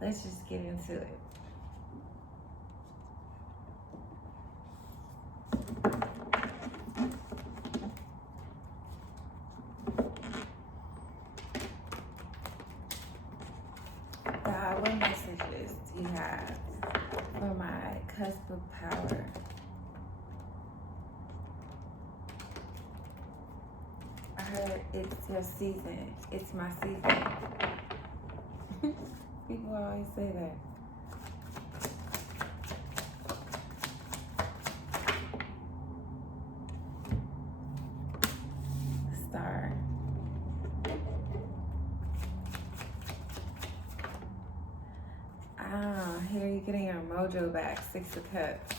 let's just get into it. God, what messages do you have for my cusp of power? I heard it's your season. It's my season. People always say that. Star. Ah, here you're getting your mojo back. 6 of Cups.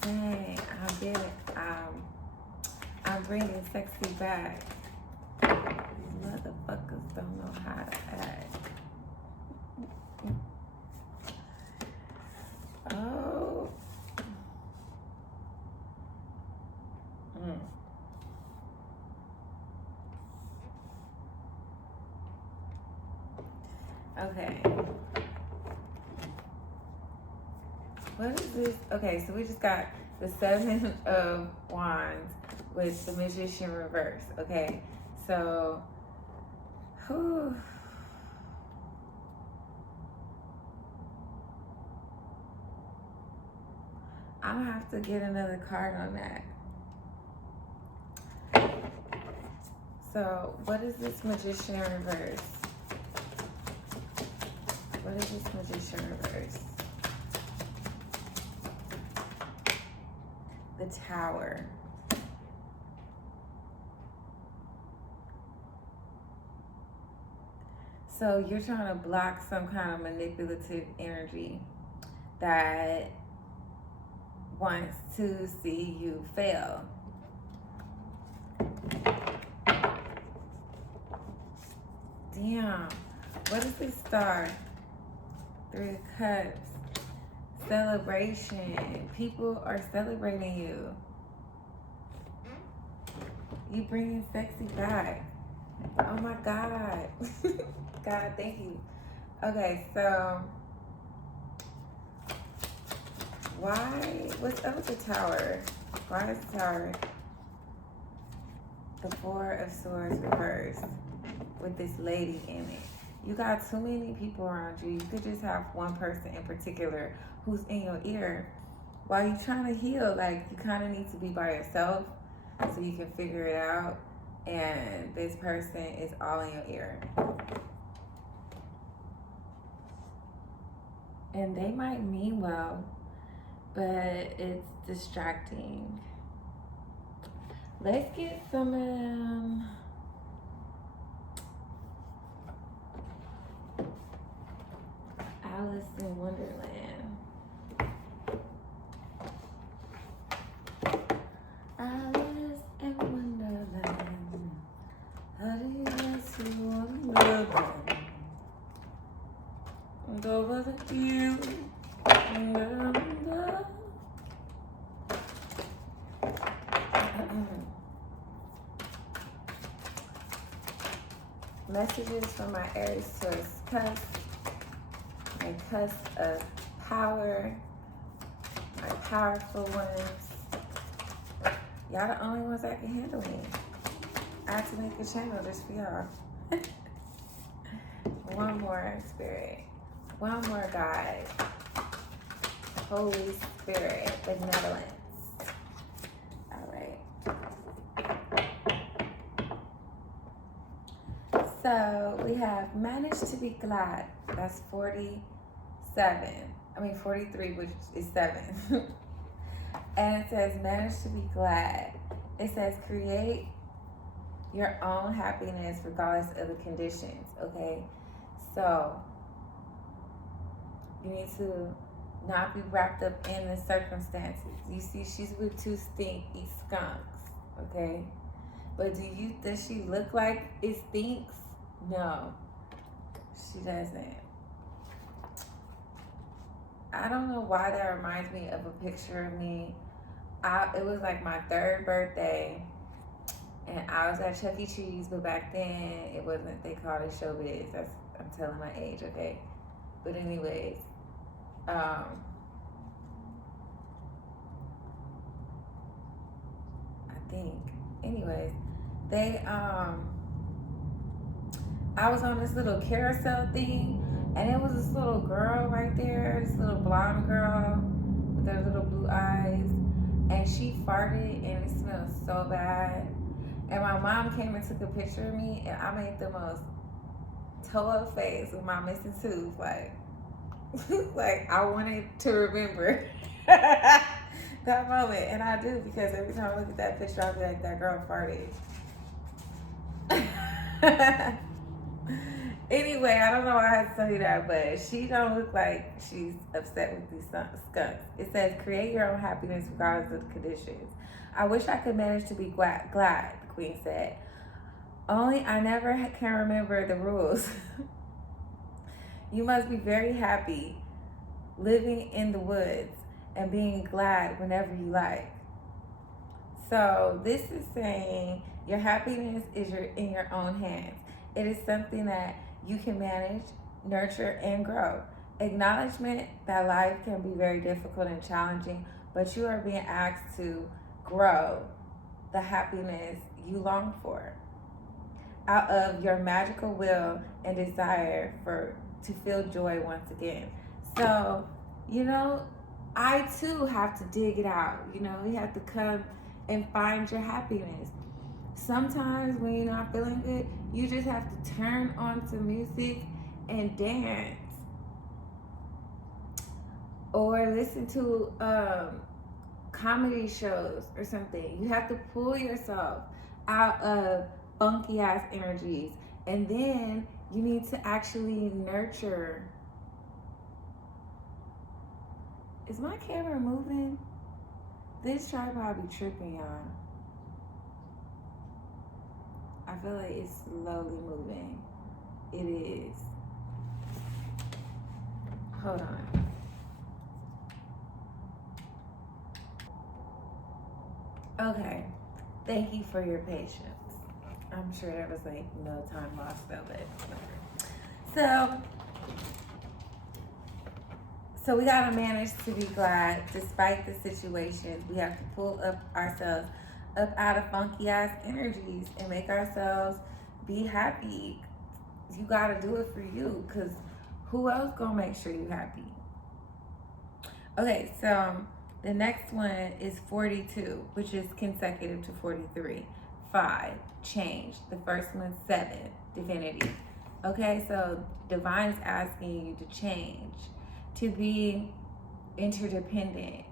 Dang, I'm getting, I'm bringing sexy back. These motherfuckers don't know how to act. Oh. Okay. What is this? Okay, so we just got the 7 of Wands with the Magician reverse. Okay, so whew. I'm gonna have to get another card on that. So what is this Magician reverse? What is this Magician reverse? The Tower. So you're trying to block some kind of manipulative energy that wants to see you fail. Damn. What is this star? 3 of Cups. Celebration. People are celebrating you. You bringing sexy back. Oh my God. God, thank you. Okay, so what's up with the Tower? Why is the Tower the 4 of Swords reversed with this lady in it? You got too many people around you. You could just have one person in particular who's in your ear while you're trying to heal. Like, you kind of need to be by yourself so you can figure it out. And this person is all in your ear. And they might mean well, but it's distracting. Let's get some Alice in Wonderland. Alice in Wonderland. Alice in Wonderland. And over the hill. Messages from my Aries Taurus Cusp. My cusp of power. My powerful ones. Y'all the only ones that can handle me. I have to make a channel just for y'all. One more spirit. One more guide. Holy Spirit, benevolence. All right. So we have managed to be glad. That's 43, which is 7. And it says manage to be glad. It says create your own happiness regardless of the conditions, okay? So you need to not be wrapped up in the circumstances. You see, she's with 2 stinky skunks, okay? But does she look like it stinks? No, she doesn't. I don't know why that reminds me of a picture of me. It was like my 3rd birthday, And I was at Chuck E. Cheese, but back then it wasn't, they called it showbiz. I'm telling my age, okay? But anyways, I think, anyways, they, I was on this little carousel thing, and it was this little girl right there, this little blonde girl with her little blue eyes, and she farted, and it smelled so bad. And my mom came and took a picture of me, and I made the most toe up face with my missing tooth, like, like I wanted to remember that moment, and I do, because every time I look at that picture, I'll be like, that girl farted. Anyway, I don't know why I had to tell you that, but she don't look like she's upset with these skunks. It says, create your own happiness regardless of the conditions. I wish I could manage to be glad, the queen said. Only I never can remember the rules. You must be very happy living in the woods and being glad whenever you like. So this is saying your happiness is in your own hands. It is something that you can manage, nurture, and grow. Acknowledgement that life can be very difficult and challenging, but you are being asked to grow the happiness you long for out of your magical will and desire to feel joy once again. So, I too have to dig it out. You have to come and find your happiness. Sometimes when you're not feeling good, you just have to turn on some music and dance. Or listen to comedy shows or something. You have to pull yourself out of funky ass energies. And then you need to actually nurture. Is my camera moving? This tripod be tripping, y'all. I feel like it's slowly moving. It is. Hold on. Okay. Thank you for your patience. I'm sure there was like no time lost though, but whatever. So we gotta manage to be glad despite the situations. We have to pull ourselves up out of funky ass energies and make ourselves be happy. You gotta do it for you, because who else gonna make sure you happy? Okay, so the next one is 42, which is consecutive to 43. 5, change. The first one, 7, divinity. Okay, so divine is asking you to change, to be independent.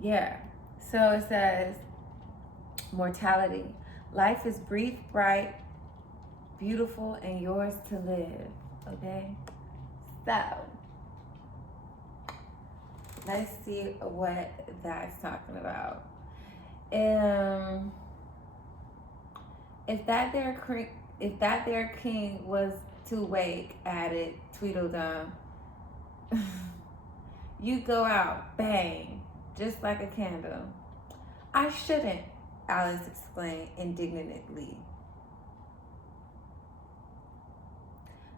Yeah. So it says mortality. Life is brief, bright, beautiful, and yours to live. Okay? So let's see what that's talking about. If that there king was to wake, added Tweedledum, you go out, bang, just like a candle. I shouldn't, Alice exclaimed indignantly.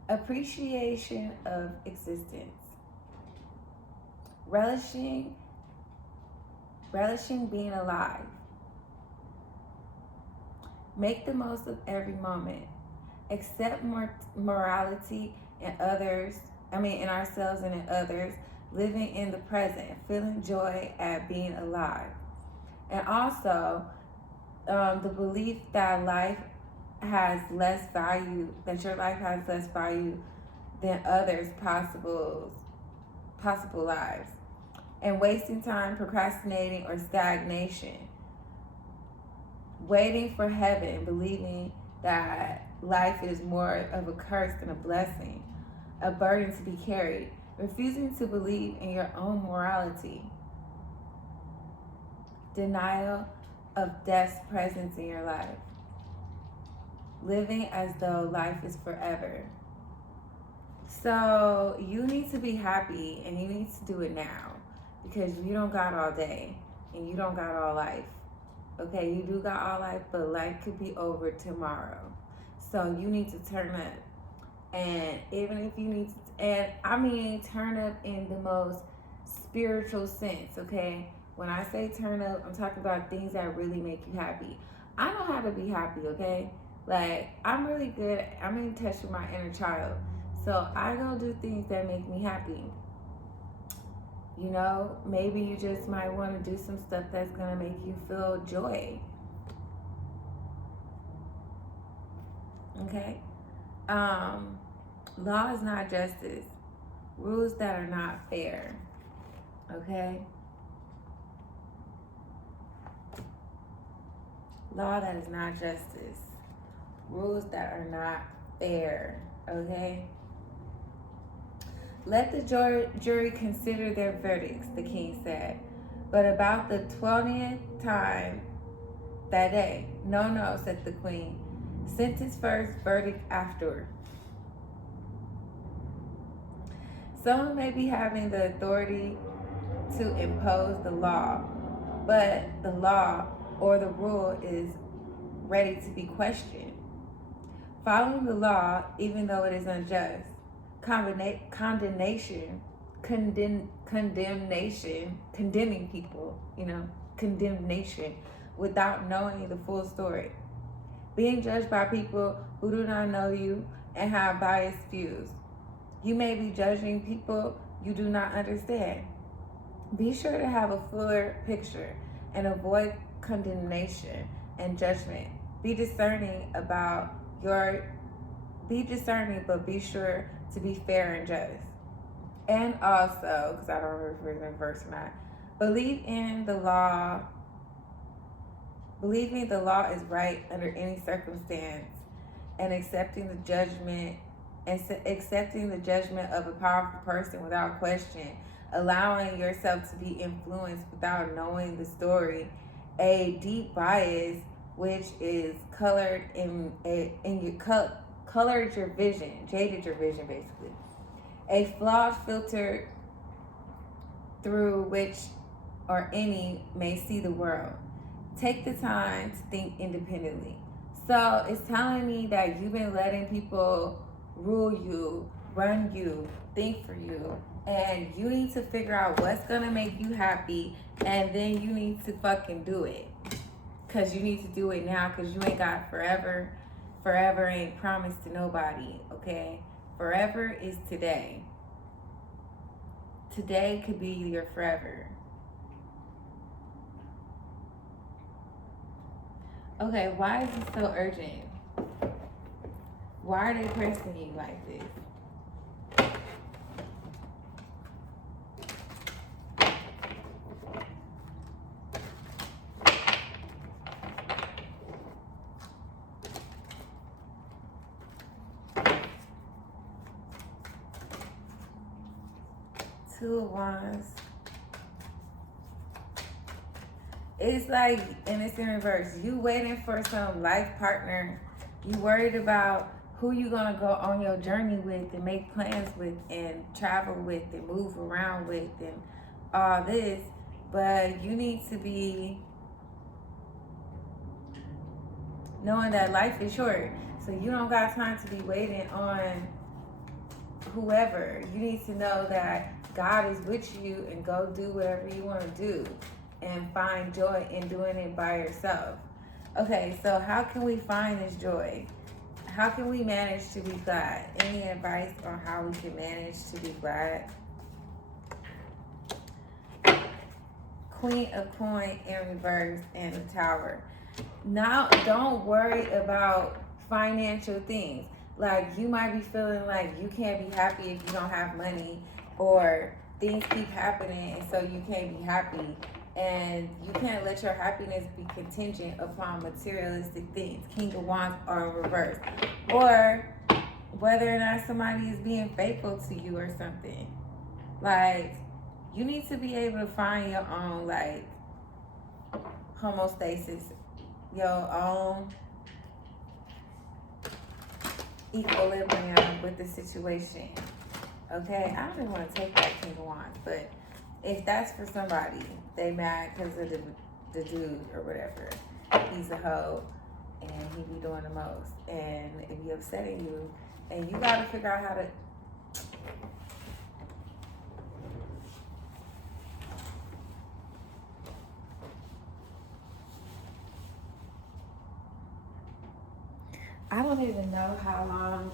Appreciation of existence. Relishing being alive. Make the most of every moment. Accept morality in ourselves and in others. Living in the present. Feeling joy at being alive. And also, the belief that life has less value, that your life has less value than others' possible lives. And wasting time, procrastinating, or stagnation. Waiting for heaven, believing that life is more of a curse than a blessing, a burden to be carried. Refusing to believe in your own morality. Denial of death's presence in your life. Living as though life is forever. So you need to be happy, and you need to do it now, because you don't got all day. and you don't got all life. Okay, you do got all life, but life could be over tomorrow. So you need to turn up. And even if you need to, and I mean turn up in the most spiritual sense, okay? When I say turn up, I'm talking about things that really make you happy. I know how to be happy, okay? Like, I'm really good. I'm in touch with my inner child. So I go do things that make me happy. You know, maybe you just might want to do some stuff that's going to make you feel joy. Okay? Law is not justice. Rules that are not fair. Okay? Law that is not justice. Rules that are not fair. Okay? Let the jury consider their verdicts, the king said. But about the 20th time that day, no, said the queen. Sentence first, verdict afterward. Someone may be having the authority to impose the law, but the law or the rule is ready to be questioned. Following the law, even though it is unjust, condemnation, condemning people, condemnation without knowing the full story. Being judged by people who do not know you and have biased views. You may be judging people you do not understand. Be sure to have a fuller picture and avoid condemnation and judgment. Be discerning, but be sure to be fair and just. And also, because I don't remember if it was in verse or not, believing the law is right under any circumstance, and accepting the judgment of a powerful person without question, allowing yourself to be influenced without knowing the story, a deep bias which is colored your vision, jaded your vision basically, a flawed filter through which or any may see the world. Take the time to think independently. So it's telling me that you've been letting people rule you, run you, think for you, and you need to figure out what's gonna make you happy, and then you need to fucking do it. Cause you need to do it now, cause you ain't got forever. Forever ain't promised to nobody, okay? Forever is today. Today could be your forever. Okay, why is it so urgent? Why are they pressing you like this? 2 of Wands. It's like, and it's in reverse. You waiting for some life partner. You worried about who you gonna go on your journey with and make plans with and travel with and move around with and all this. But you need to be knowing that life is short. So you don't got time to be waiting on whoever. You need to know that God is with you and go do whatever you want to do and find joy in doing it by yourself. Okay, so how can we find this joy? How can we manage to be glad? Any advice on how we can manage to be glad? Queen of Coins in reverse and the Tower. Now, don't worry about financial things. Like, you might be feeling like you can't be happy if you don't have money, or things keep happening and so you can't be happy. And you can't let your happiness be contingent upon materialistic things. King of Wands are in reverse. Or whether or not somebody is being faithful to you or something. Like, you need to be able to find your own, like, homeostasis, your own equilibrium with the situation. Okay? I don't even want to take that King of Wands, but if that's for somebody, they mad because of the dude or whatever. He's a hoe and he be doing the most. And if he upsetting you, and you got to figure out how to... I don't even know how long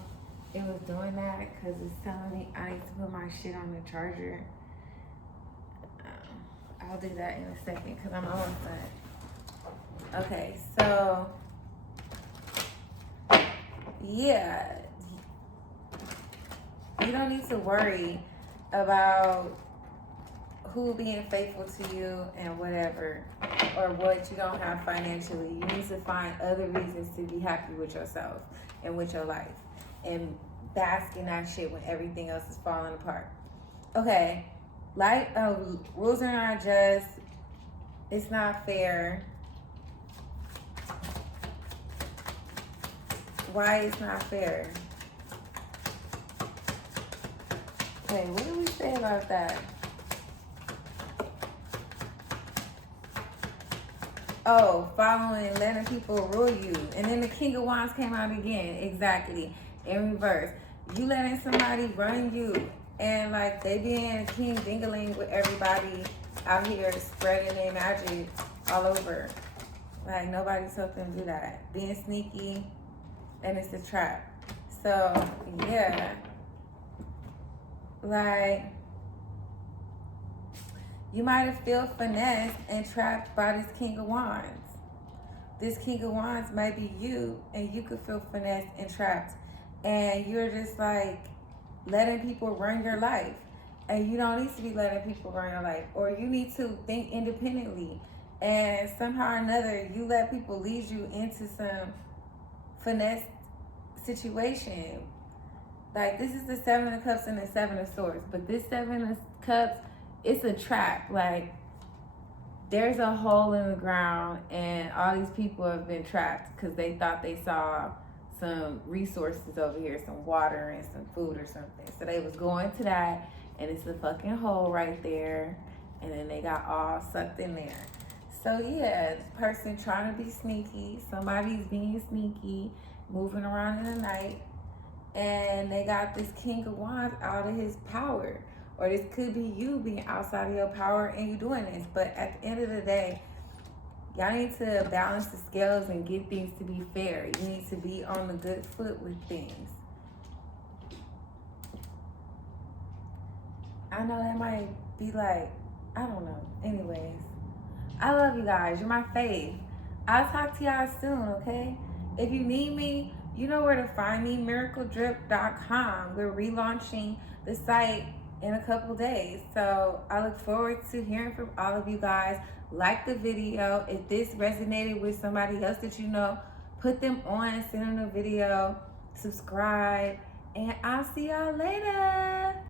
it was doing that because it's telling me I need to put my shit on the charger. I'll do that in a second because I'm almost done. Okay, so yeah, you don't need to worry about who being faithful to you and whatever, or what you don't have financially. You need to find other reasons to be happy with yourself and with your life, and bask in that shit when everything else is falling apart. Okay, like rules are not just. It's not fair. Why it's not fair? Okay, what do we say about that? Oh, following, letting people rule you. And then the King of Wands came out again. Exactly. In reverse. You letting somebody run you. And like they being king dingling with everybody out here spreading their magic all over. Like nobody's told them to do that. Being sneaky. And it's a trap. So, yeah. Like... you might have felt finessed and trapped by this King of Wands. This King of Wands might be you, and you could feel finessed and trapped. And you're just like letting people run your life. And you don't need to be letting people run your life. Or you need to think independently. And somehow or another, you let people lead you into some finesse situation. Like, this is the Seven of Cups and the Seven of Swords. But this Seven of Cups, it's a trap. Like, there's a hole in the ground and all these people have been trapped because they thought they saw some resources over here, some water and some food or something. So they was going to that and it's a fucking hole right there. And then they got all sucked in there. So yeah, this person trying to be sneaky. Somebody's being sneaky, moving around in the night. And they got this King of Wands out of his power. Or this could be you being outside of your power and you doing this. But at the end of the day, y'all need to balance the scales and get things to be fair. You need to be on the good foot with things. I know that might be like, I don't know. Anyways, I love you guys. You're my fave. I'll talk to y'all soon, okay? If you need me, you know where to find me, miracledrip.com. We're relaunching the site in a couple days. So I look forward to hearing from all of you guys. Like the video. If this resonated with somebody else that you know, put them on, send them a video, subscribe, and I'll see y'all later.